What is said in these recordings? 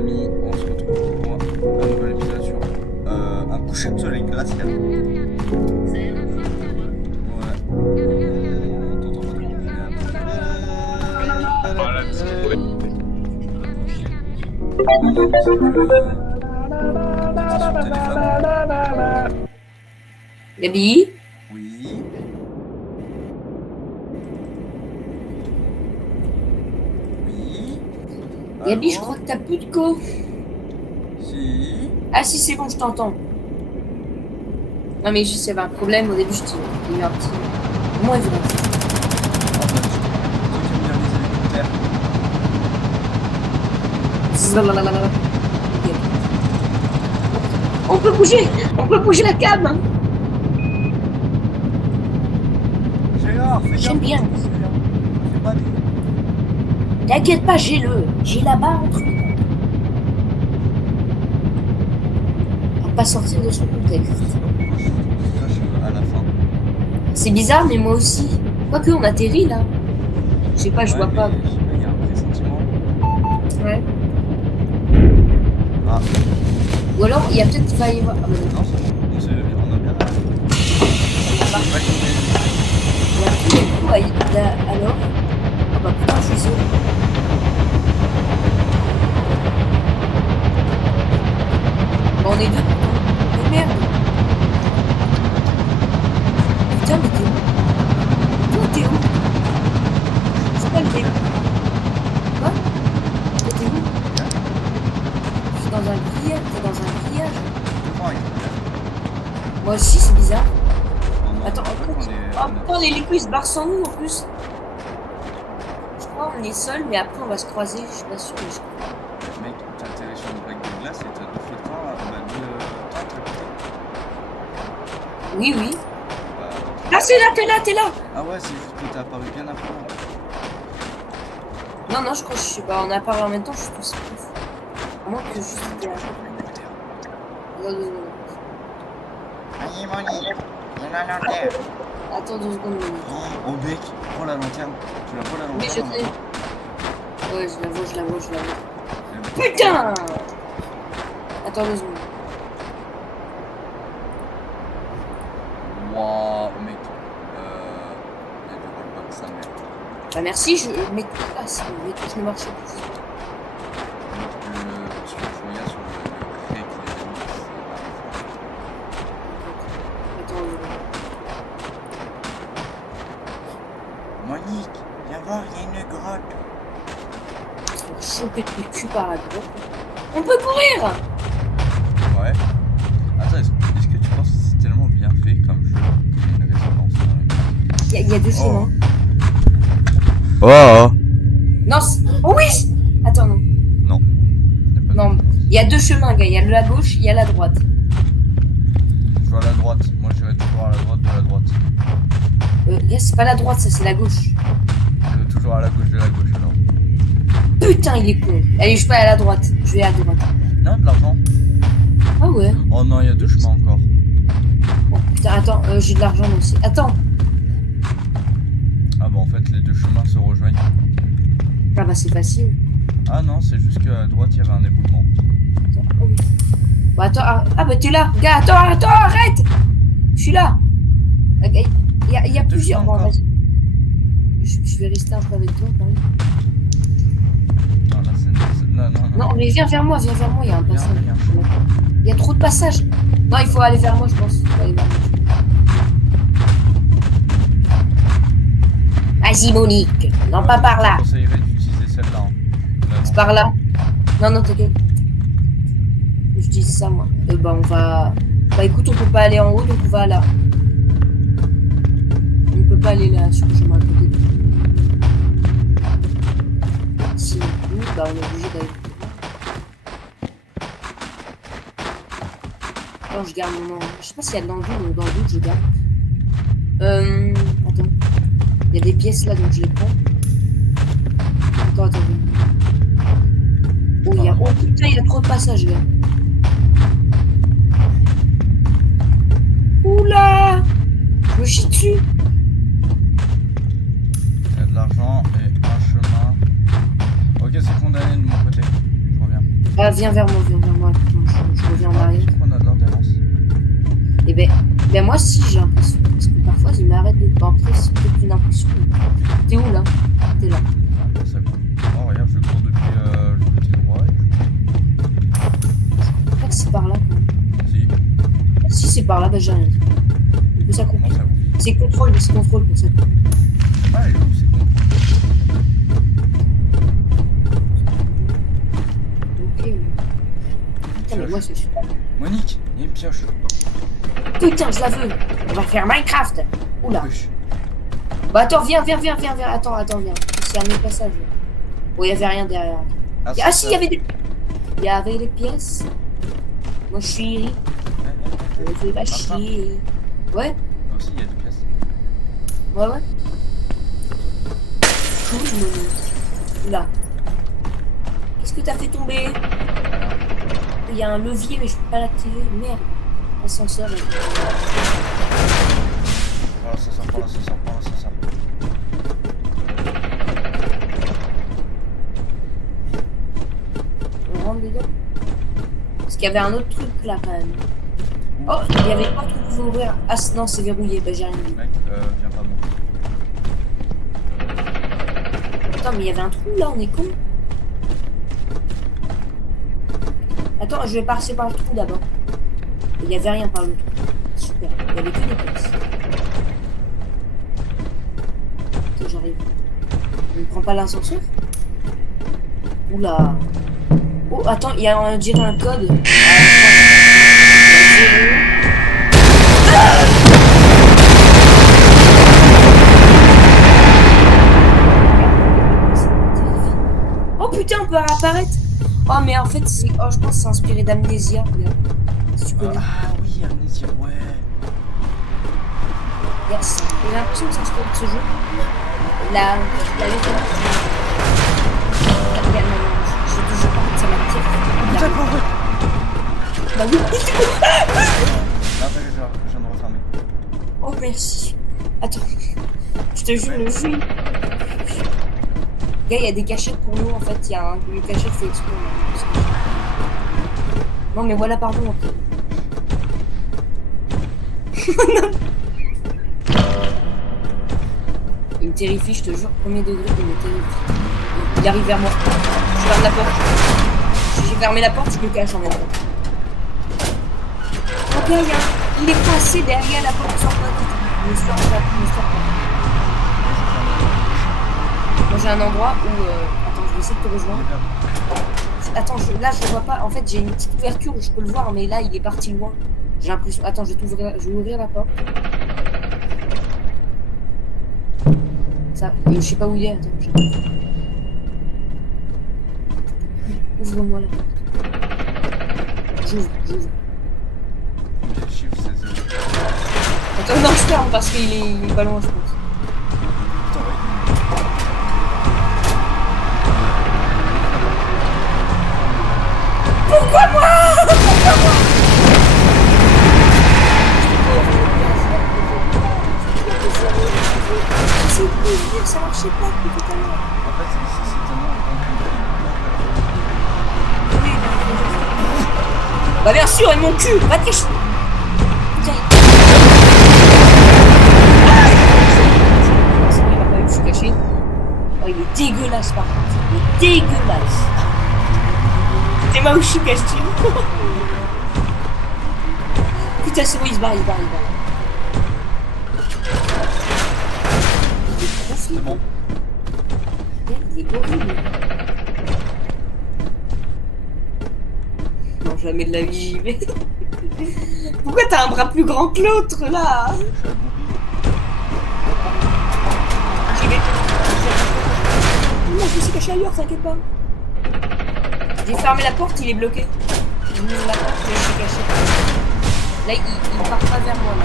amis, on se retrouve pour un nouvel épisode sur un coucher de soleil glacial. Ouais. On t'entend pas trop, mais Voilà, parce que ouais. t'es sur téléphone. Gabi, Oui. Oui. Gabi, je Allô. crois que t'as plus de co. Si. Ah si, c'est bon, je t'entends. Non mais juste, il y avait un problème au début, je t'ai eu un petit... Moins évident. En fait, toi qui aimes bien les hélicoptères. Zlalalala. Ok. On peut bouger la cam. Gérard, fais J'aime gaffe, bien. fais pas des... T'inquiète pas, j'ai la barre entre les dents. On va pas sortir de son contexte. À la fin. C'est bizarre, mais moi aussi. Quoique, on atterrit là. Je sais pas, je vois Ouais, pas. mais je sais pas, il y a un pressentiment. Ouais. Ah, Ou alors, il y a peut-être qu'il va y avoir... Ah, bah, non. non, c'est bon. On a bien la... Ouais, Il y a tous les coups alors. Ah bah putain, je suis seul. Bah, on est deux. Mais merde. Putain, mais t'es où? Toi, t'es où? C'est pas le début. Quoi? Toi, t'es où? Je suis dans un grillage. T'es dans un grillage? Moi aussi, c'est bizarre. Attends, oh putain, les couilles se barrent sans nous en plus. Je crois qu'on est seul, mais après on va se croiser. Je suis pas sûre, mais je crois. Mec, t'as atterri sur une plaque de glace et t'as deux feux de camp, t'as côté. Oui, oui. Bah, Ah, c'est là, t'es là! ah ouais, c'est juste que t'as apparu bien après moi. Non, non, je crois que je suis pas. On a parlé en même temps, je suis tout seul. À moins que juste c'était là. Attends 2 secondes. Allez, Molly, viens la lanterne. Attends 2 secondes. Oh mec, prends la lanterne. Tu la vois la Oui, je lanterne? sais. Ouais, je la vois. Putain! Attends 2 secondes. Wouah, mec. Il y a du rollback, sa mère. Bah merci, je mets tout. Ah, c'est bon, mes touches ne marchaient plus. Sur le fouillage, sur le cré qui les a mis, Attends 2 secondes. Monique, viens voir, il y a une grotte. On va choper le cul par la grotte. On peut courir! Ouais. Attends, est-ce que tu penses que c'est tellement bien fait comme jeu qu'il y a une résonance dans le... Il y a 2 chemins. Oh. Non, oh oui! Attends, non. Non. Y a pas de Non, résonance. il y a 2 chemins, gars. Il y a la gauche, il y a la droite. Je vais à la droite. Moi, j'irai toujours à la droite de la droite. Gars, c'est pas la droite, ça, c'est la gauche. Je vais toujours à la gauche de la gauche, alors. Putain, il est con. Allez, je vais à la droite. Je vais à droite. Non, de l'argent. Ah ouais. Oh non, il y a deux chemins encore. Oh putain, attends, j'ai de l'argent moi aussi. Attends. Ah bah en fait, les deux chemins se rejoignent. Ah bah c'est facile. Ah non, c'est juste qu'à droite, il y avait un éboulement. Attends, oh oui. Bah attends, ah bah t'es là. Gars, attends, arrête. Je suis là. Il y a Deux plusieurs. chemins Bon, encore. vas-y. Je vais rester un peu avec toi quand même. Non, là, c'est... Non. Non, mais viens vers moi, il y a un passage. Viens. Il y a trop de passages. Non, il faut aller vers moi, je pense. Il faut aller vers moi. Vas-y, Monique. Non, pas par là. Je conseillerais d'utiliser celle-là. C'est par là. Non, t'inquiète. Je dis ça, moi. Bah, on va... Bah, écoute, on peut pas aller en haut, donc on va là. On peut pas aller là, sur le chemin à côté de nous. Sinon, bah, on est obligé d'aller. Attends, je garde mon... Je sais pas s'il y a de l'angle, donc dans le doute, je garde. Attends. Il y a des pièces là, donc je les prends. Attends. Oh, oh putain, il y a trop de passages, là. Oula! Je me chie dessus. Il y a de l'argent et un chemin. Ok, c'est condamné de mon côté. Je reviens. Ah, viens vers moi, viens vers moi. Attends, je reviens en arrière. On a de l'endurance. Et ben moi si j'ai l'impression. Parce que parfois il m'arrête de. Bon, après c'est peut-être une impression. T'es où là? T'es là. Ah, ça court. Oh, regarde, je cours depuis le côté droit. Je crois que c'est par là quand même. Si. Si c'est par là, bah j'ai rien dit. Du coup ça coupe. Comment ça court? C'est contrôle pour ça. Ah, et où c'est contrôle? Ok. Putain mais moi c'est super. Monique, il y a une pioche. Putain je la veux. On va faire Minecraft. Oula. Wesh. Bah attends, viens. Attends, viens. C'est un autre passage. Bon, il y avait rien derrière. Ah si, il y avait des... Il y avait des pièces. Moi je suis... Je fais pas chier. Ouais, Là aussi, il y a des pièces. ouais. Cool. Là. Qu'est-ce que t'as fait tomber? Il y a un levier mais je peux pas l'activer. Merde. Ascenseur. Par l'ascenseur. On rentre dedans. Parce qu'il y avait un autre truc là quand même. Oh, il y avait pas de truc pour ouvrir. Ah non, c'est verrouillé. Bah j'ai rien dit. Mec, viens pas de Attends, mais il y avait un trou là, on est con. Attends, je vais passer par le trou d'abord. Il n'y avait rien par le trou. Super, il y avait que des pièces. Attends, j'arrive. On ne prend pas l'ascenseur? Oula. Oh, attends, il y a on dirait un code. Oh putain, on peut réapparaître. Oh mais en fait c'est... Oh je pense que c'est inspiré d'Amnesia. Si tu connais. Ah oui, Amnesia, ouais. Yes. J'ai l'impression que c'est inspiré de ce jeu. La légende. Je sais toujours pas que ça m'attire. Putain, pas vrai. Bah oui. Non, je viens de refermer. Oh merci. Attends. Je te jure le jeu. Gars, il y a des cachettes pour nous en fait. Il y a une cachette fait exprès. Non mais voilà, pardon. Ok. Il me terrifie, je te jure, premier degré, il me terrifie. Il arrive vers moi. Je ferme la porte. Si j'ai fermé la porte, je me cache en même temps. Ok, il est coincé derrière la porte, sort pas. Ne sort pas. Moi j'ai un endroit où... Attends, je vais essayer de te rejoindre. Attends, là je le vois pas. En fait, j'ai une petite ouverture où je peux le voir, mais là il est parti loin. J'ai l'impression... Attends, je vais ouvrir la porte. Ça, je sais pas où il est. Attends, ouvre-moi la porte. J'ouvre. Objectif, c'est 0. Attends, non, je ferme parce qu'il est pas loin, je pense. Putain, ouais. Pourquoi moi? C'est plaisir, ça marchait pas depuis tout à l'heure. En fait, c'est tellement Oui, bah bien sûr, et mon cul, va te cacher. Putain, c'est bon, il m'a pas eu, je suis caché. Oh, il est dégueulasse par contre, il est dégueulasse. T'es ma où je suis caché. Putain, c'est bon, il se barre. C'est bon. Il est horrible. Non, jamais de la vie j'y vais. Pourquoi t'as un bras plus grand que l'autre là? J'y vais. Non, je me suis caché ailleurs, t'inquiète pas. J'ai fermé la porte, il est bloqué. J'ai mis la porte et je suis caché. Là, il part pas vers moi là.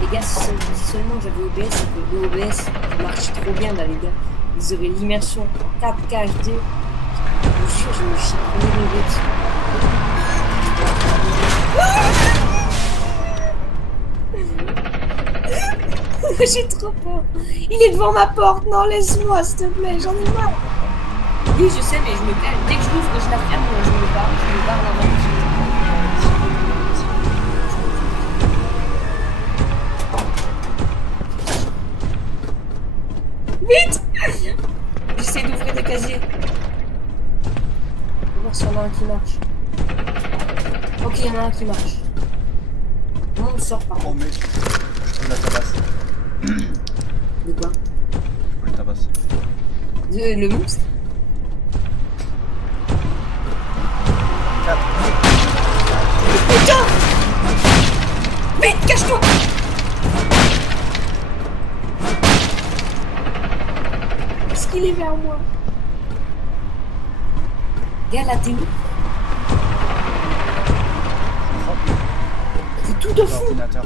Les gars, si seulement j'avais OBS, c'est que le OBS marche trop bien là, les gars. Vous aurez l'immersion 4K HD. Je vous jure, je me chie premier degré dessus. J'ai trop peur. Il est devant ma porte. Non, laisse-moi, s'il te plaît. J'en ai marre. Oui, je sais, mais je me calme. Dès que je l'ouvre, je la ferme. Je me barre. Je me barre dans ma maison. Vite. J'essaie d'ouvrir des casiers. On va voir s'il y en a un qui marche. Ok, il y en a un qui marche. Non, on sort par Oh contre. mais je la tabasse. De quoi? Je le tabasse. Le monstre? 4. Putain! Vite, cache-toi! Est-ce qu'il est vers moi? Gars, là, t'es où? T'es tout au fond! Ordinateur.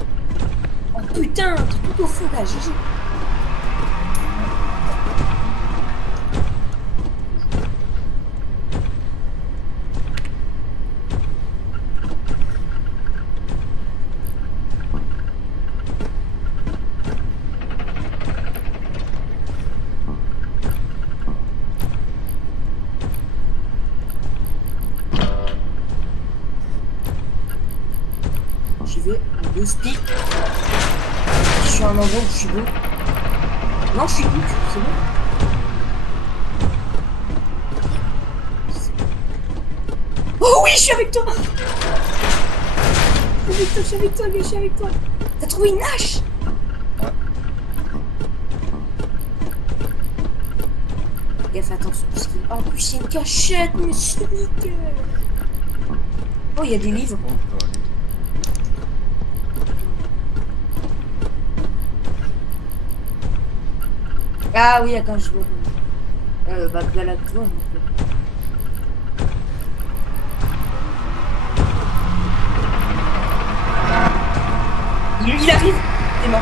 Oh putain, t'es tout au fond, gars, GG. J'y vais, en 2 speak. Je suis à un endroit où je suis beau. Non, je suis cook, c'est bon. Oh oui, je suis avec toi! Je suis avec toi, je suis avec toi. T'as trouvé une hache? Ouais. Gaffe, attention, parce qu'il... En plus, c'est une cachette, mais c'est nickel. Oh, il y a des livres. Oh, je peux aller. Ah oui, attends, je vois. Bah, balade-toi. Il arrive. T'es mort.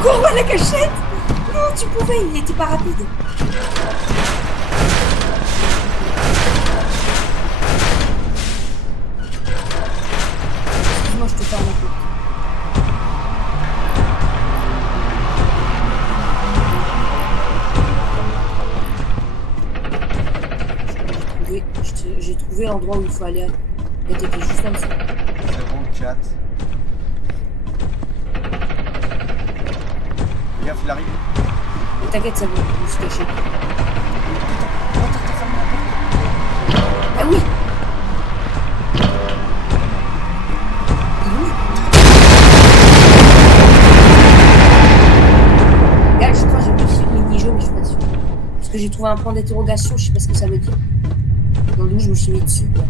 Cours à la cachette. Non, tu pouvais, il n'était pas rapide. Excuse-moi, je te ferme la porte. J'ai trouvé l'endroit où il faut aller. Et t'étais juste en dessous. 0, 4. Fais gaffe, il arrive. T'inquiète, ça va, je me suis caché. Ah oui! Il est où? Regarde, je crois que j'ai réussi le mini-jeu, mais je suis pas sûre. Parce que j'ai trouvé un point d'interrogation, je sais pas ce que ça veut dire. Dans le je me suis mis dessus. Quoi.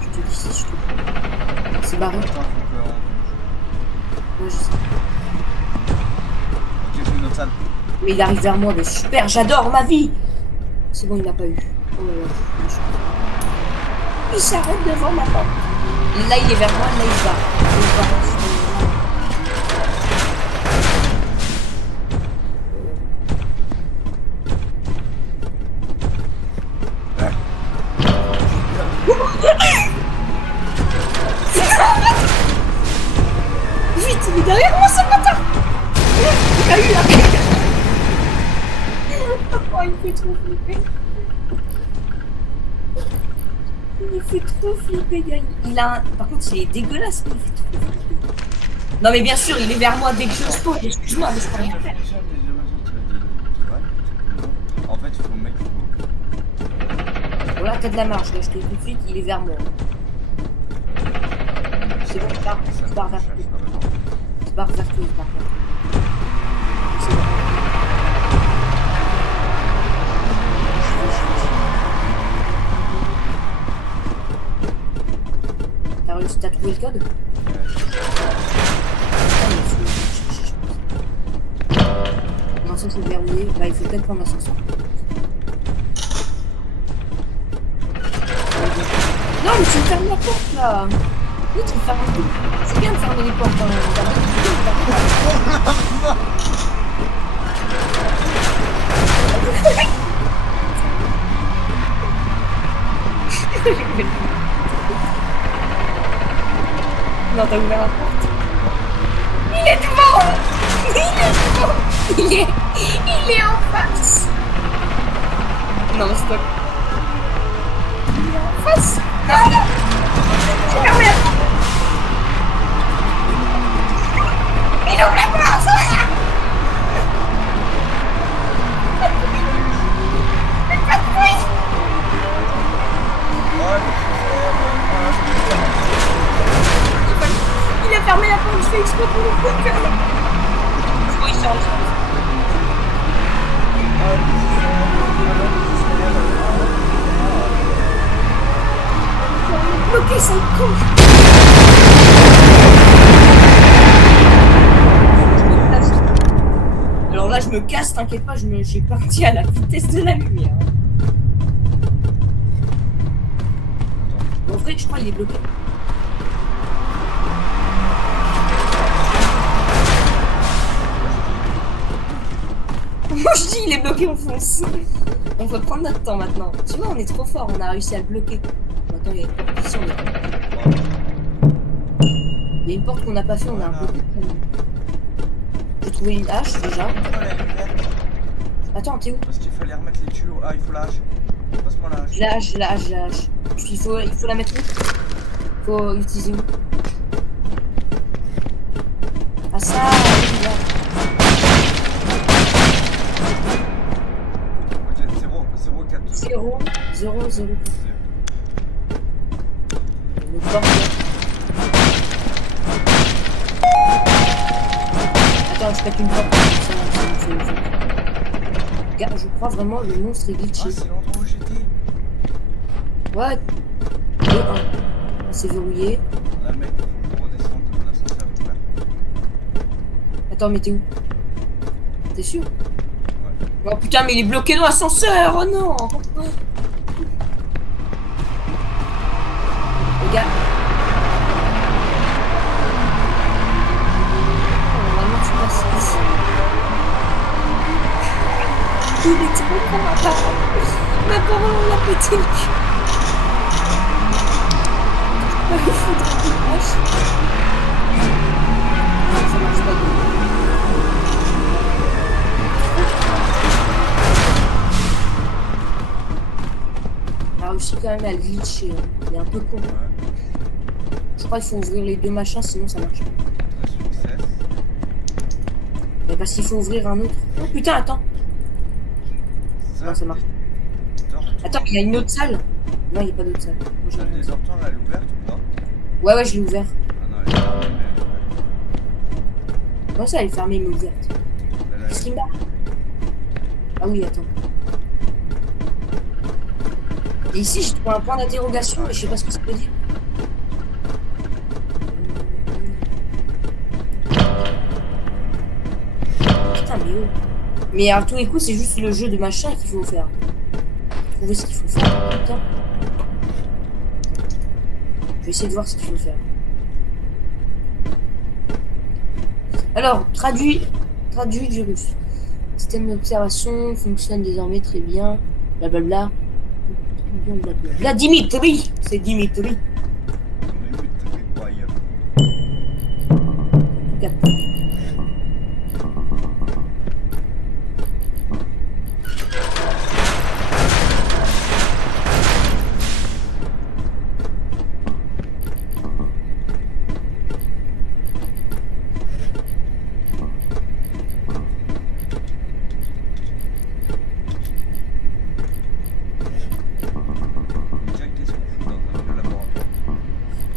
Je te dis si je te... C'est barré. Attends, faut que... Ouais, je sais. Ok, j'ai une autre salle. Mais il arrive vers moi, mais super, j'adore ma vie! C'est bon, il m'a pas eu. Oh là là, il s'arrête devant ma porte. Là, il est vers moi, là, il se barre. Il se barre. Vite, il est derrière moi, ce bâtard! Il a eu la... Oh, il fait trop flipper. Il fait trop flipper, gars. Il a un... Par contre, il est dégueulasse, mais il fait trop flipper. Non, mais bien sûr, il est vers moi dès que je spawn. Excuse-moi, mais je peux rien faire. En fait, il faut mec. Voilà, t'as de la marge, là, je te dis tout de suite, il est vers moi. C'est bon, je pars vers toi. Je pars vers toi, par contre. C'est bon. T'as réussi, t'as trouvé le code? Non, ça c'est verrouillé. Bah, il faut peut-être prendre l'ascenseur. Non, mais tu me fermes la porte là! Oui, tu fermes tout. C'est bien de fermer les portes quand même. Non, t'as ouvert la porte. Il est devant. Il est devant. Il est en face. Non, stop. Il est en face. Non, non. J'ai fermé la porte. Il ouvre la porte. Faites pas de bruit. Il a fermé la porte, je fais exprès pour le coup. Oh, il sort. Bloqué, c'est un con. Alors là, je me casse, t'inquiète pas, j'ai parti à la vitesse de la lumière. En vrai, je crois qu'il est bloqué. Moi je dis il est bloqué, on fonce. On peut prendre notre temps maintenant. Tu vois, on est trop fort, on a réussi à le bloquer. Maintenant il y a une porte ici, on est... Il y a une porte qu'on n'a pas fait, on a un peu... J'ai trouvé une hache déjà. Attends, t'es où? Parce qu'il fallait remettre les tuyaux. Ah, il faut la hache. Passe-moi la hache. La hache. Il faut la mettre où? Il faut utiliser où? Ah ça, oui, là. Ok, 0, 4. 0, 0, 0. Le bordel. Attends, je pète une porte. Ça me fait. Regarde, je crois vraiment le monstre est glitché. Ah, c'est l'endroit où j'étais. Ouais. Et un. C'est verrouillé. Là, mec, faut redescendre. L'ascenseur est ouvert. Attends, mais t'es où? T'es sûr? Ouais. Oh putain, mais il est bloqué dans l'ascenseur! Oh non! Regarde. Normalement, tu passes ici. Il est trop con, ma parole. Ma parole, on l'a pété le cul. Il faudrait qu'il lâche. Ça marche pas bien. Il a réussi quand même à le glitcher. Il est un peu con. Je crois qu'il faut ouvrir les deux machins, sinon ça marche pas. Succès. Mais parce qu'il faut ouvrir un autre. Oh putain, attends. Non, ça marche. Attends, mais il y a une autre salle. Non, il n'y a pas d'autre salle. La salle des dortoirs, elle est ouverte ou pas? Ouais, je l'ai ouvert. Ah non, elle est fermée, mais Non, ça, elle est fermée, mais ouverte. Qu'est-ce qu'il me bat? Ah oui, attends. Et ici, j'ai trouvé un point d'interrogation, mais je sais pas ce que ça veut dire. Putain, mais oh. Mais à tous les coups, c'est juste le jeu de machin qu'il faut faire. Trouver ce qu'il faut faire. Putain. Je vais essayer de voir ce qu'il faut faire. Alors, traduit du russe. Système d'observation fonctionne désormais très bien. Blablabla. Blablabla. Dimitri, c'est Dimitri.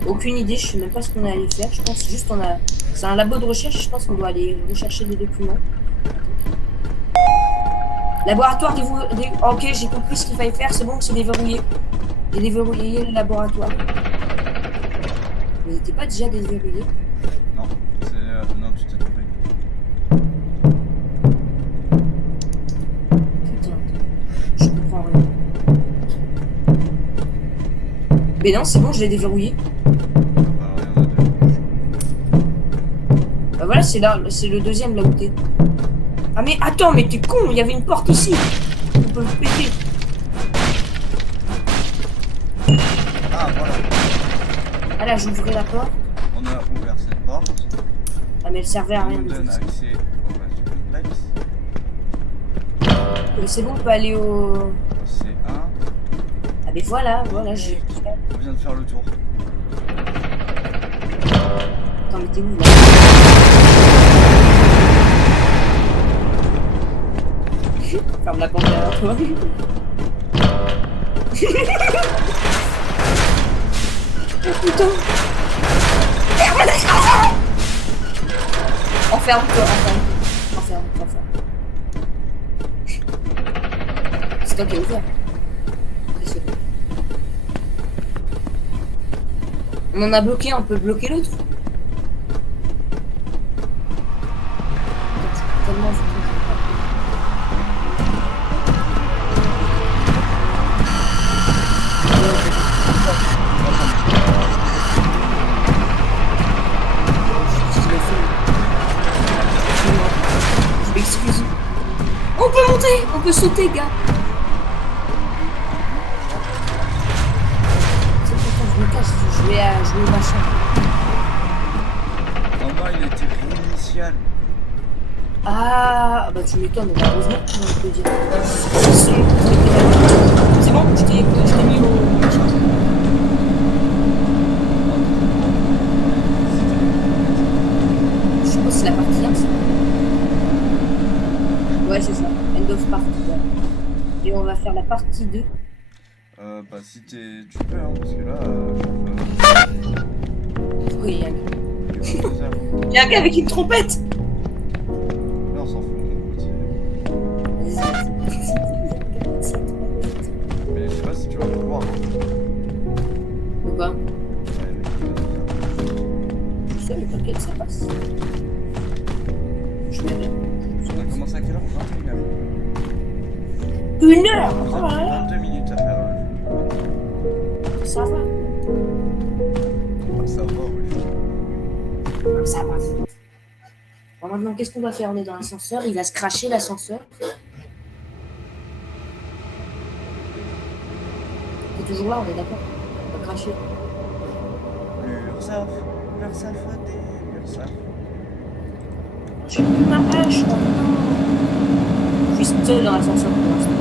Aucune idée, je sais même pas ce qu'on est allé faire. Je pense juste qu'on a... C'est un labo de recherche, je pense qu'on doit aller rechercher des documents. Laboratoire Ok, j'ai compris ce qu'il fallait faire, c'est bon, c'est déverrouillé. J'ai déverrouillé le laboratoire. Mais il n'était pas déjà déverrouillé? Non, non, tu t'es trompé. Putain, je comprends rien. Mais non, c'est bon, je l'ai déverrouillé. Alors, voilà, c'est là, c'est le deuxième là où t'es. Ah mais attends, mais t'es con, il y avait une porte ici. On peut le péter. Ah, voilà. Ah là, j'ouvrais la porte. On a ouvert cette porte. Ah mais elle servait à Ça rien nous de donne tout ça. accès au reste du complexe. C'est bon, on peut aller au... C'est un. Ah mais voilà, voilà, j'ai... On vient de faire le tour. Attends, mais t'es où là? Ferme la porte derrière toi. Oh putain! Enferme-toi, enferme-toi. C'est toi qui as ouvert. C'est bon. On en a bloqué, on peut bloquer l'autre. Tellement je m'excuse. On peut monter, on peut sauter, gars. C'est pourtant je me cache, je vais jouer au machin. Normalement, il était initial. Ah, bah tu m'étonnes, heureusement, on peut dire. C'est bon, je t'ai mis au machin. Je suppose que c'est la partie 1, ça. Ouais, c'est ça. End of party. Ouais. Et on va faire la partie 2. Bah, si tu peux, hein, parce que là. Oui, il y a un gars. Il y a 2 heures. Il y a un gars avec une trompette. Là, on s'en fout. Mais je sais pas si tu vas pouvoir. Ou pas? Ouais, mais Je sais, mais t'inquiète, ça passe. Je vais bien. on a commencé à quelle heure? 21 heures. 1 heure! On Oh a là pris là. 22 minutes à faire Ça va. Ça va, oui. Ça va. Bon, maintenant, qu'est-ce qu'on va faire? On est dans l'ascenseur. Il va se cracher, l'ascenseur. T'es toujours là, on est d'accord? On va cracher. L'URSSAF, l'URSSAF, l'URSSAF. J'ai plus ma hache. Oh non. Je suis seul dans l'ascenseur pour l'instant.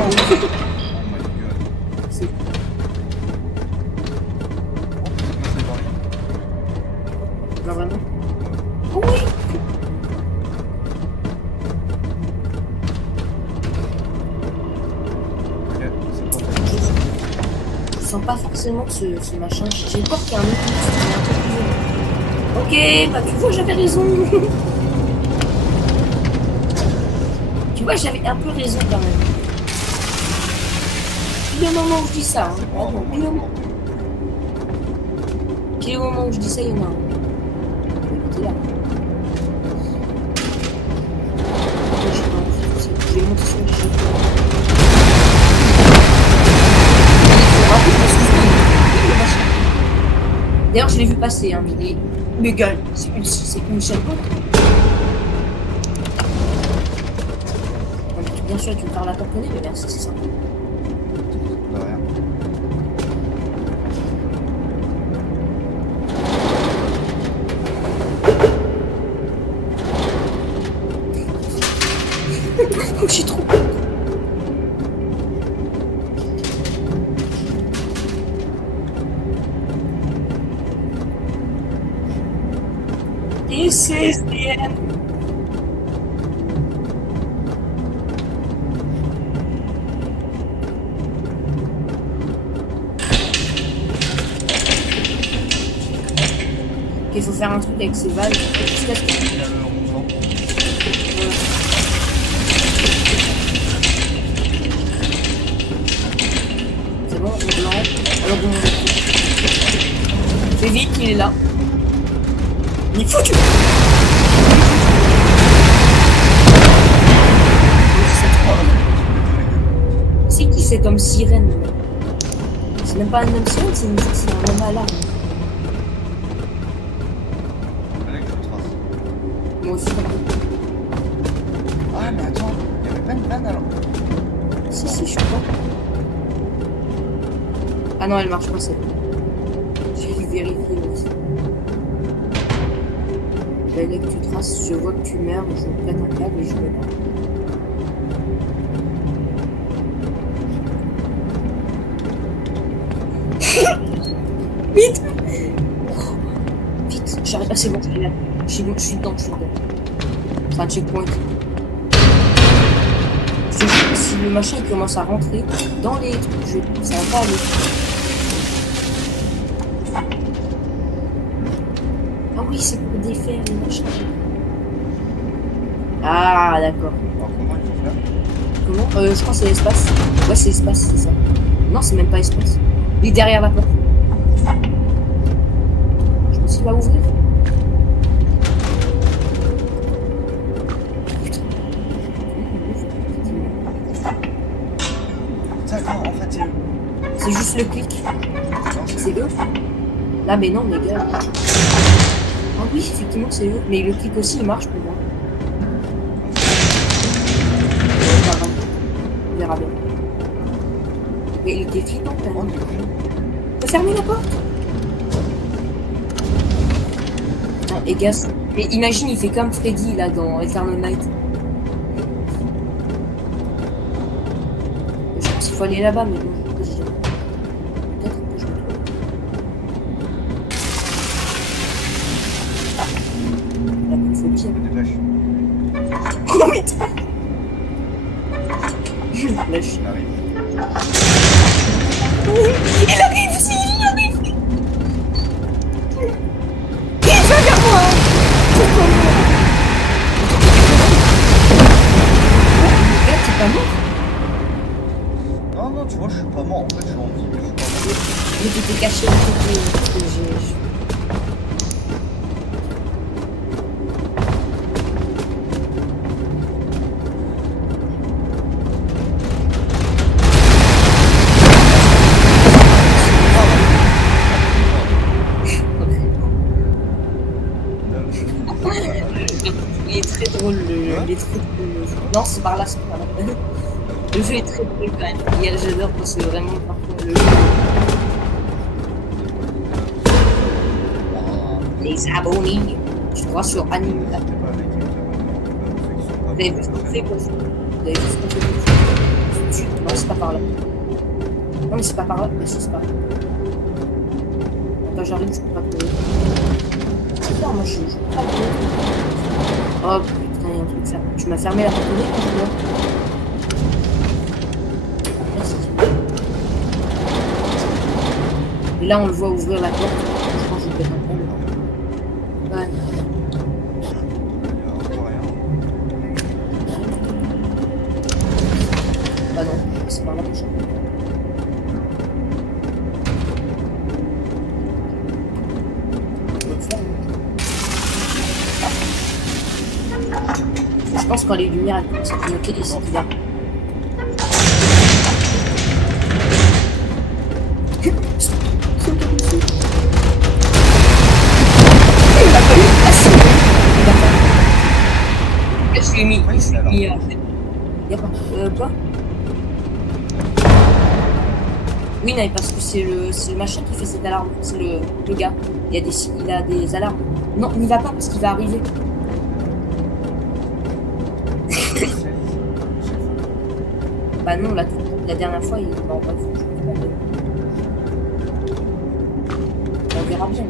Oh my god. C'est Oh, c'est pas rien. pas vraiment. Oh oui! Ok, c'est pas fait. Je sens pas forcément ce machin. J'ai peur qu'il y ait un autre monstre, mais un peu plus violent. Ok, bah tu vois, j'avais raison. Tu vois, j'avais un peu raison quand même. Pile au moment où je dis ça. Hein. Oh, Vraiment, non, pile au non. pile au moment où je dis ça, il y en a un. T'es là. Je vais monter sur le jeu. D'ailleurs, je l'ai vu passer, hein, mais il est... Mais gueule, c'est une seule porte. Bien sûr, tu me parles la porte mais merci, c'est ça. De rien. Oh, j'ai trop... This is the end. Il faut faire un truc avec ces balles jusqu'à ce que... Il y a le ronflant. C'est bon, on blanc. Alors bon, fais vite, il est là. Il est foutu. fait comme sirène. C'est même pas un homme sirène, c'est un homme alarme. Fallait que je le trace. Moi aussi, t'as vu. Ah, mais attends, il y avait pas une vanne alors. Si, je crois. Ah non, elle marche pas, celle-là. J'ai dû vérifier aussi. Dès que tu traces, je vois que tu meurs, je pète un câble et je me bats. Vite! Vite! J'arrive. Ah, c'est bon, c'est là. Je suis dedans, je suis dedans. C'est un checkpoint. Si le machin il commence à rentrer dans les trucs, ça va pas aller. Ah oui, c'est pour défaire les machins. Ah, d'accord. Alors, comment il faut faire? Comment je crois que c'est l'espace. Ouais, c'est l'espace, c'est ça. Non, c'est même pas espace. Il est derrière la porte. Je pense qu'il va ouvrir. Putain. D'accord, en fait, c'est eux. C'est juste le clic. Non, C'est eux. Là, mais non, les gars. Ah oui, effectivement, c'est eux. Mais le clic aussi, il marche pour moi. Pas grave. On verra bien. Mais il était flippant quand même. Faut fermer la porte. Ah, et Gas. Mais imagine, il fait comme Freddy là dans Eternal Night. Je pense qu'il faut aller là-bas, mais bon, peut-être que je me trompe. La confolie. Je me dépêche. Oh mais je me flèche. Il arrive. Il arrive, si, il arrive. Il va vers moi. Pourquoi moi? Gars, t'es pas mort? Non, non, tu vois, je suis pas mort. En fait, je suis en vie, mais je suis pas mort. Mais t'étais caché à côté. Parce que il est très drôle il est très drôle le jeu. Non, c'est par là, c'est par là. Le jeu est très drôle quand même. Et j'adore parce que vraiment parfois le jeu. Les abonnés. Je crois sur Anime. T'es pas avec eux, Vous avez vu ce qu'on fait quoi? Vous avez vu ce qu'on fait? Non, c'est pas par là. Non, mais c'est pas par là. Mais si, c'est par là. Quand j'arrive, je peux pas courir. Non, moi je peux pas courir. Oh putain, il y a un truc fermé. Tu m'as fermé la porte quand je vois. Merci. Et là, on le voit ouvrir la porte. Je pense que je vais peut-être un peu. Ouais. Il y a encore rien. Bah non, c'est par là que je suis. Je pense quand les lumières elles commencent à clignoter ici, il va. Je lui ai mis. Y'a pas. Quoi? Oui, non, parce que c'est le machin qui fait cette alarme. C'est le gars. Il a des alarmes. Non, n'y va pas parce qu'il va arriver. Bah non, la dernière fois, il m'a envoyé. On verra bien.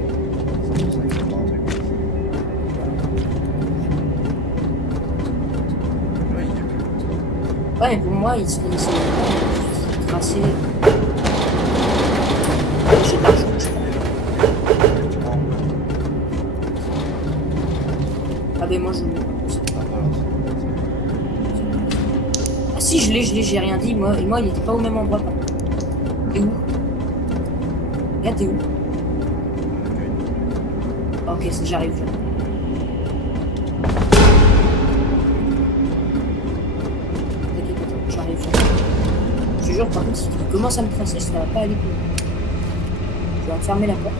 Ouais, mais pour moi, il s'est tracé. J'ai pas le choix, je crois. Ah ben moi, je... Ah si, je l'ai, j'ai rien dit. Moi, il était pas au même endroit. T'es où? Là, t'es où? Ok, j'arrive. J'arrive. Je jure, par contre, si tu commences à me tracer, ça va pas aller plus loin. Je vais fermer la porte.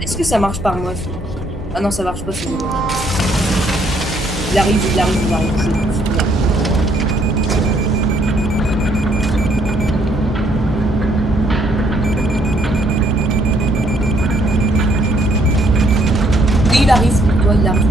Est-ce que ça marche par moi? Ah non, ça marche pas, c'est dommage. Il arrive. Oui, il arrive. Toi, il arrive.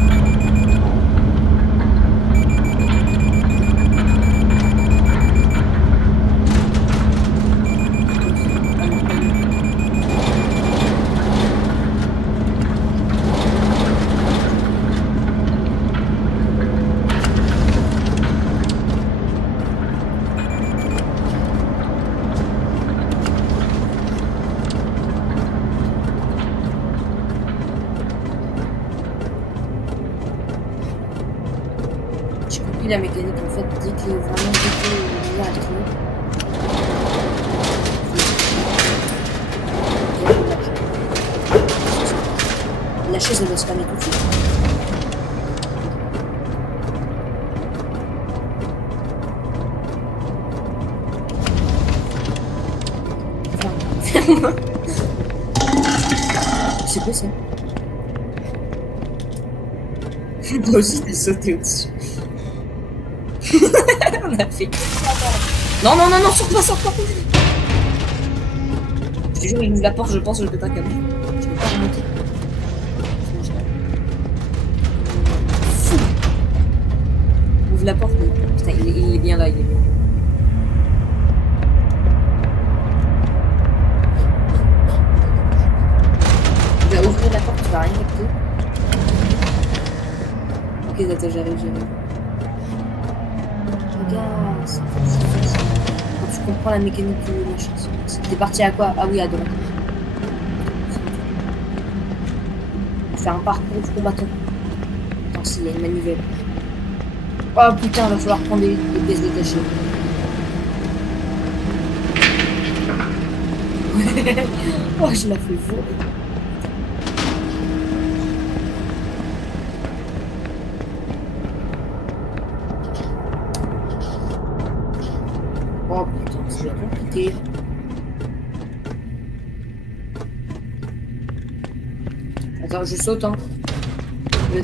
La mécanique en fait dit que vraiment beaucoup à la chaise elle doit se calmer tout de suite. Ferme-moi. C'est quoi ça? Moi aussi t'es sauté au-dessus. On a fait. Non, sors pas. Je te jure, il ouvre la porte, je pense que je pète un câble. Je peux pas remonter. Fou. Ouvre la porte, mais... Putain, il est bien là, il est bien. Il va ouvrir la porte, tu vas rien capter. Ok, attends, j'arrive. Quand tu comprends la mécanique de la chasse. T'es parti à quoi? Ah oui, à droite. Faire un parcours du combattant. Attends, s'il y a une manivelle. Oh putain, va falloir prendre des pièces détachées. Oh, je la fais voler. Oh putain, c'est compliqué. Attends, je saute, hein.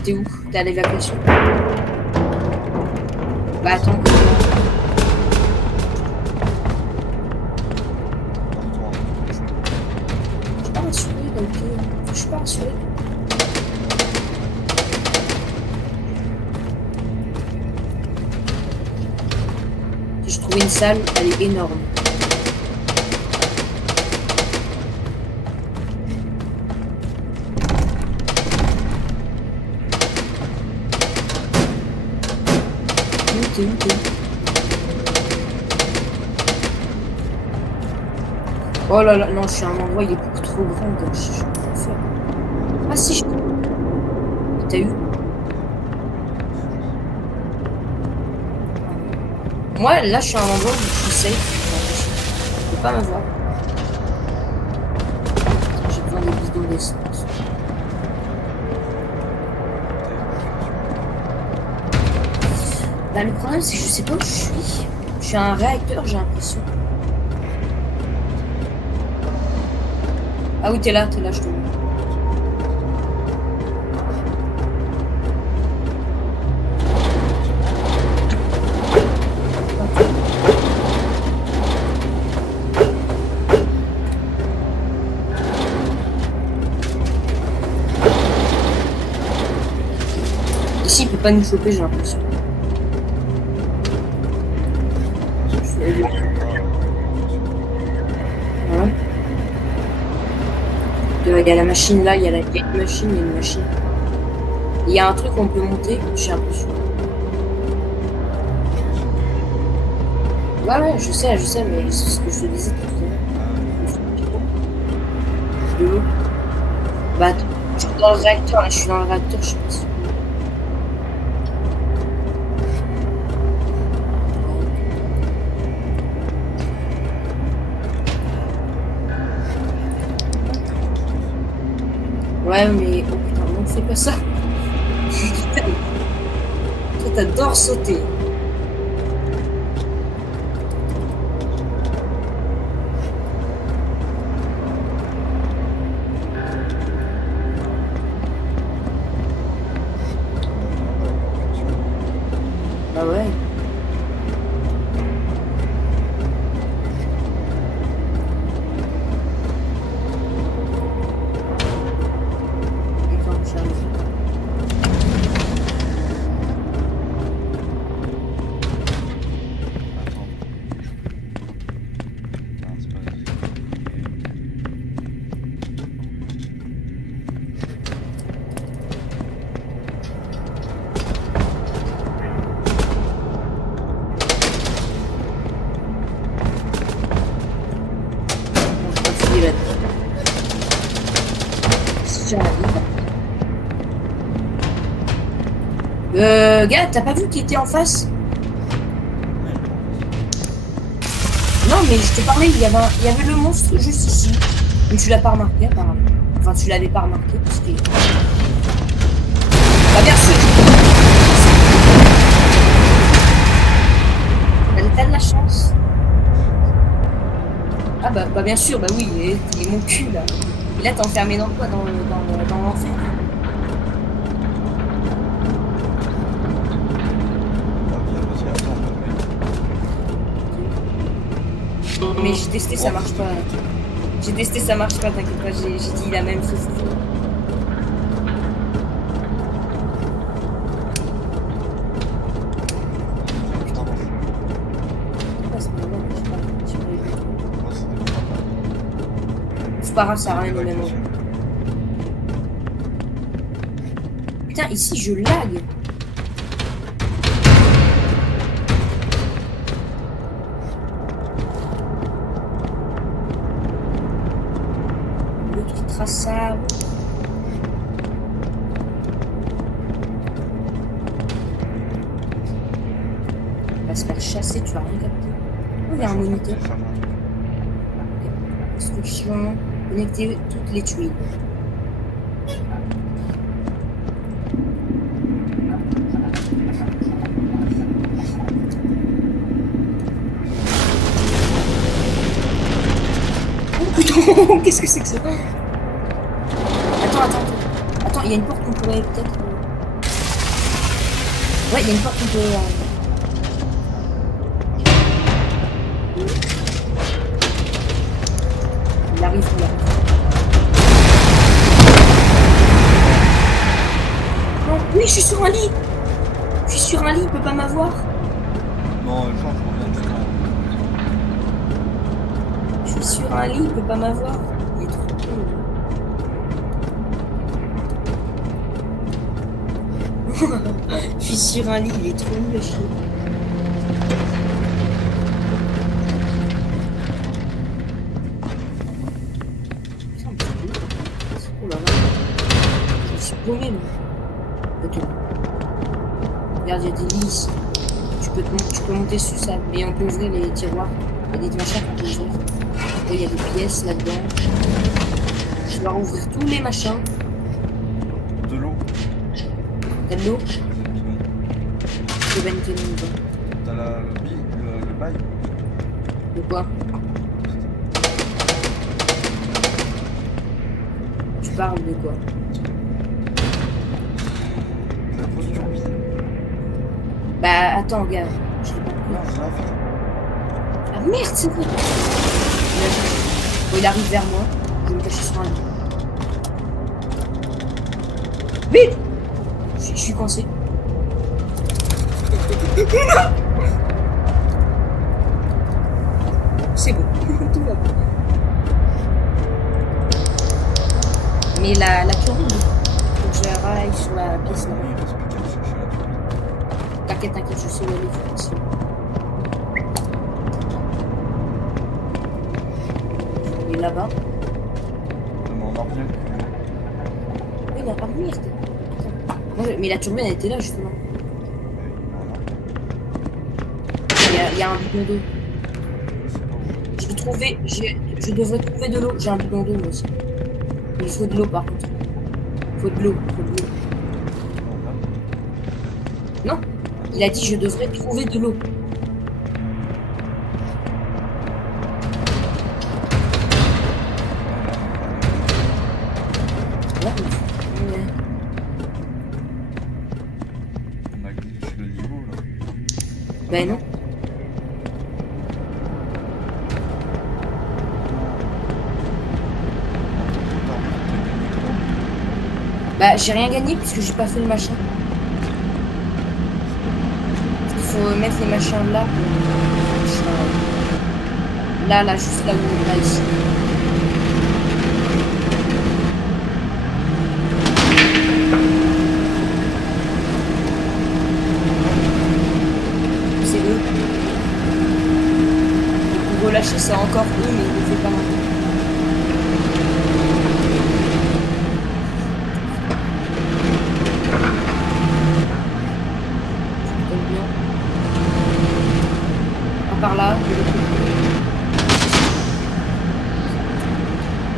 T'es où? T'es à l'évacuation? Bah attends. Je suis pas rassuré, donc... Je suis pas rassuré. J'ai trouvé une salle, elle est énorme. Où t'es? Oh là là, non, je suis à un endroit, il est beaucoup trop grand, donc je peux pas faire. Ah si, je peux. T'as eu? Moi, là, je suis à un endroit où je suis safe. Je peux pas me voir. J'ai besoin des bidons d'essence. Bah, le problème, c'est que je sais pas où je suis. Je suis à un réacteur, j'ai l'impression. Ah oui, t'es là, je te vois. Ici, il peut pas nous choper, j'ai l'impression. Ouais. Il y a la machine là, il y a une machine. Il y a un truc où on peut monter, j'ai l'impression. Ouais, je sais, mais c'est ce que je te disais tout à l'heure. De l'eau. Bah attends, je suis dans le réacteur, là, je suis dans le réacteur, je sais pas si... Ouais, mais oh putain, non, fais pas ça. Toi, t'adores sauter. Bah ouais. Attends, j'arrive. Attends. Non, c'est pas grave. Bon, je continue là-dedans. Si j'arrive. Gars, t'as pas vu qui était en face? Non, mais je te parlais, il y avait le monstre juste ici. Mais tu l'as pas remarqué, apparemment. Enfin, tu l'avais pas remarqué, parce que... Bah, bien sûr. T'as de la chance. Ah bah bien sûr, bah oui, il est mon cul, là. Et là, t'es enfermé dans quoi? Dans l'enfer? Mais j'ai testé, ça marche pas. J'ai testé, ça marche pas, t'inquiète pas, j'ai dit la même chose. C'est pas grave, ça sert à rien de même. Putain, ici je lag. L'autre traçable. On va se faire chasser, tu vas rien capter. Oh, il y a un moniteur. Instruction. Connecter toutes les tuiles. Oh putain, qu'est-ce que c'est que ça? Attends, il y a une porte qu'on pourrait peut-être... Ouais, il y a une porte qu'on peut... Il arrive. Non, oui, je suis sur un lit. Je suis sur un lit, il peut pas m'avoir. Non, je pense qu'on vient de faire. Je suis sur un lit, il peut pas m'avoir. Il est trop cool. Je suis sur un lit, il est trop nul à chier. Oh là là. Je me suis paumé, moi. Ok. Regarde, il y a des lits ici. Tu peux monter dessus, ça. Mais on peut ouvrir les tiroirs. Il y a des machins qu'on peut ouvrir. Et il y a des pièces là-dedans. Je vais ouvrir tous les machins. De l'eau. T'as de l'eau? C'est le bidon. C'est Ben Kenny, quoi. T'as le bail. De quoi? Tu parles de quoi? La grosse turbine. Bah attends, gars. Je l'ai pas compris. Non, c'est la vie. Ah merde, c'est vrai. Bon, il arrive vers moi. Je vais me cacher sur un lit. Vite! Je suis coincé. C'est bon. Tout va bien. Mais la turbine, faut que je raille sur la pièce là. Oui, il reste plus qu'à chercher la turbine. T'inquiète, je sais où elle est. Il est là-bas. Mais on en revient. Oui, il a pas de merde. Mais la turbine, elle était là justement. Il y a un bidon d'eau. J'ai trouvé, je devrais trouver de l'eau. J'ai un bidon d'eau moi aussi. Il faut de l'eau par contre. Il faut de l'eau. Non. Il a dit je devrais trouver de l'eau. Là, ouais. On a glitch le niveau là. Ben non. Bah j'ai rien gagné puisque j'ai pas fait le machin. Il faut mettre les machins là. Là, juste là où là ici. C'est eux. Pour relâcher c'est encore eux mais il ne fait pas maintenant. Par là, de l'autre côté.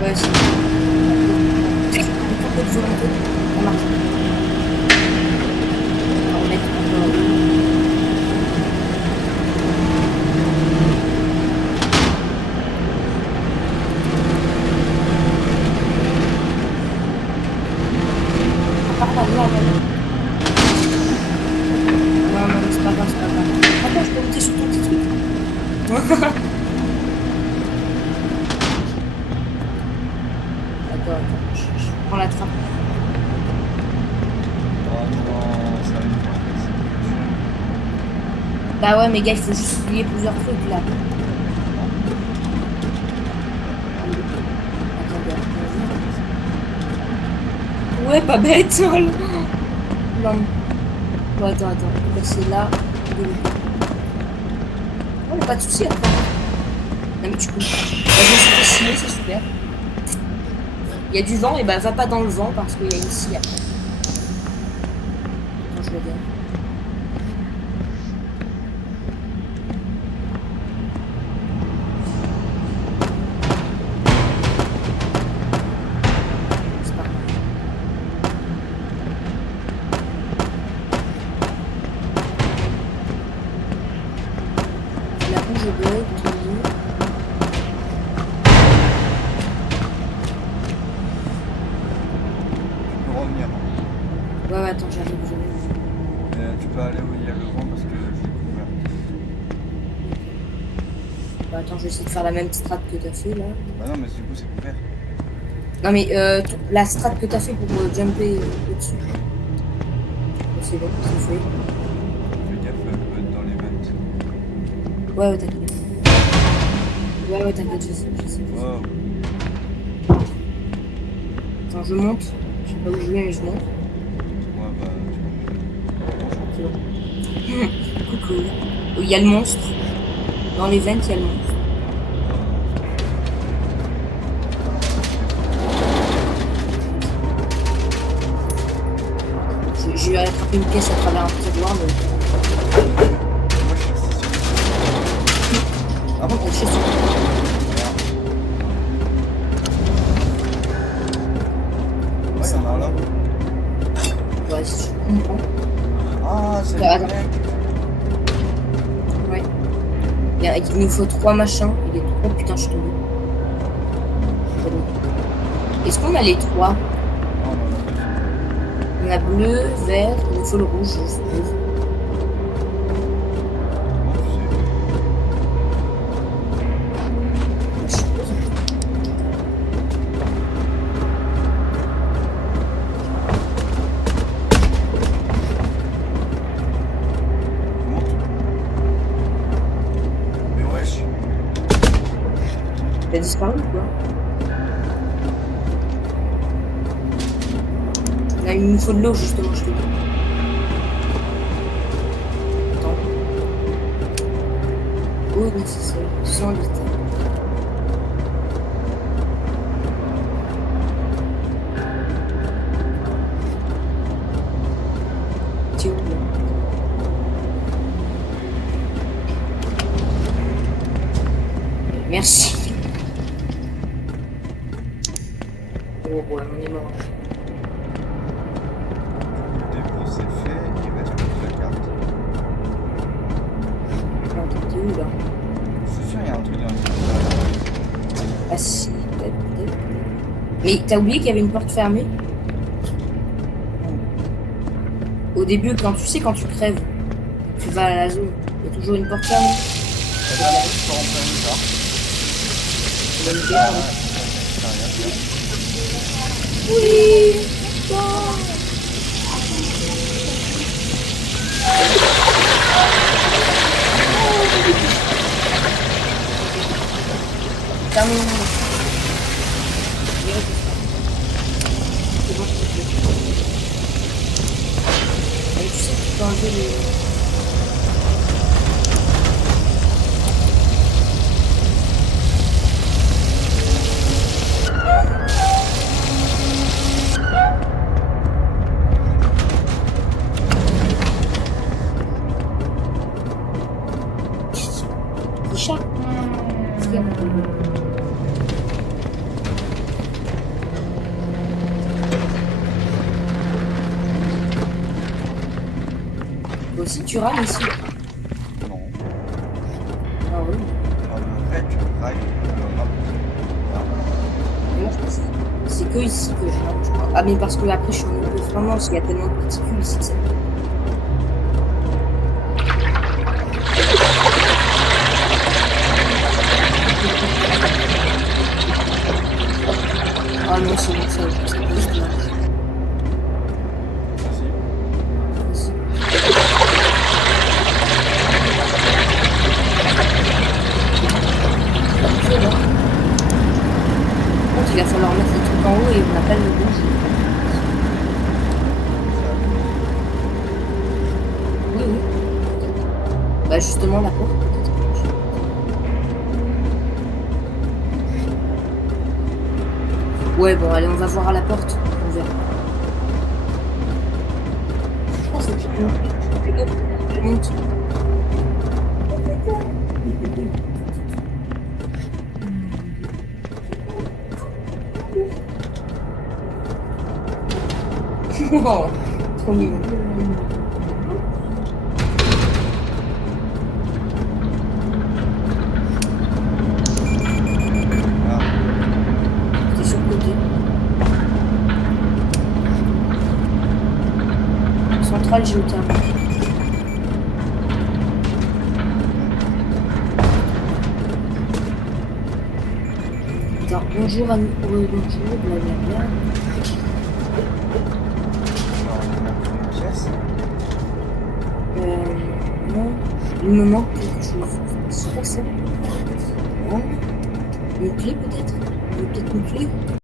Ouais, c'est un peu de volonté, ça marche. On va remettre encore. Par là, là. Non, c'est pas grave, c'est pas grave. Attends, je peux monter sur ton petit truc. Attends, je prends la trappe. Oh non, ça va être Bah ouais, mais gars, il faut juste oublier plusieurs trucs là. Attends, ouais, pas bête. Non. Bon, attends. C'est là. Oh, pas de soucis après. Non, mais tu peux. Bah, je me suis fait scier, c'est super. Il y a du vent, et bah va pas dans le vent parce qu'il y a une scie après. Quand je le dis. C'est pas grave. La rouge bug, ouais, attends, j'arrive. tu peux aller où il y a le vent parce que j'ai couvert. Bah, attends, je vais essayer de faire la même strat que t'as fait là. Bah non, mais du coup, c'est couvert. Non, mais la strat que t'as fait pour jumper au-dessus. C'est bon, c'est fait. Fais gaffe dans les vents. Ouais, t'inquiète. Ouais, t'inquiète, je sais. Wow. Attends, je monte. Je sais pas où je vais, mais je monte. Ouais, bah, C'est bon. Coucou. Il y a le monstre. Dans les vents, il y a le monstre. J'ai attrapé une pièce à travers un tiroir, mais... moi, je suis assis sur. Par contre, je suis sur... Ouais, il y en a un là. Ouais, si je comprends. Ah, c'est Ouais, le mec. Ouais. Il nous faut 3 machins. Il est 3. Putain, je suis tombé. Est-ce qu'on a les 3? Non, non, On a bleu, vert, il nous faut le rouge, je suppose. Je suppose. mais wesh. Il a disparu ou quoi? Là, il nous faut de l'eau justement, je te dis. Attends. Eau nécessaire, 100 litres. Tu es où là? Merci. Oh ouais, on est mort. Le dépôt c'est fait, il reste plus que la carte. Mais t'as oublié qu'il y avait une porte fermée? Au début, quand tu sais, quand tu crèves, tu vas à la zone, il y a toujours une porte fermée. Eh ben, là, je peux rentrer nulle part. Ça donne bien, hein. Ça n'a rien à faire. Oui. Terminé. C'est bon, c'est fait. Et tu sais que tu peux enlever les... chat. Toi aussi tu rames ici. Non. Ah oui. C'est que ici que je rame, je crois. Ah mais parce que après je suis en performance, il y a tellement de particules ici que ça. Ah non, c'est bon, ça pose bien. Vas-y. C'est bon. Par contre, il va falloir mettre les trucs en haut et on n'a pas le bon jeu. Oui, oui. Bah justement la porte peut-être. Ouais bon allez on va voir à la porte, on verra. Je pense que tu peux. Je monte. Oh, trop mignon. T'es sur le côté. Centrale géothermique. Attends, bonjour à nous. Bonjour, blablabla. Non, il me manque quelque chose. C'est pas ça. Non. Une clé peut-être? Peut-être une clé?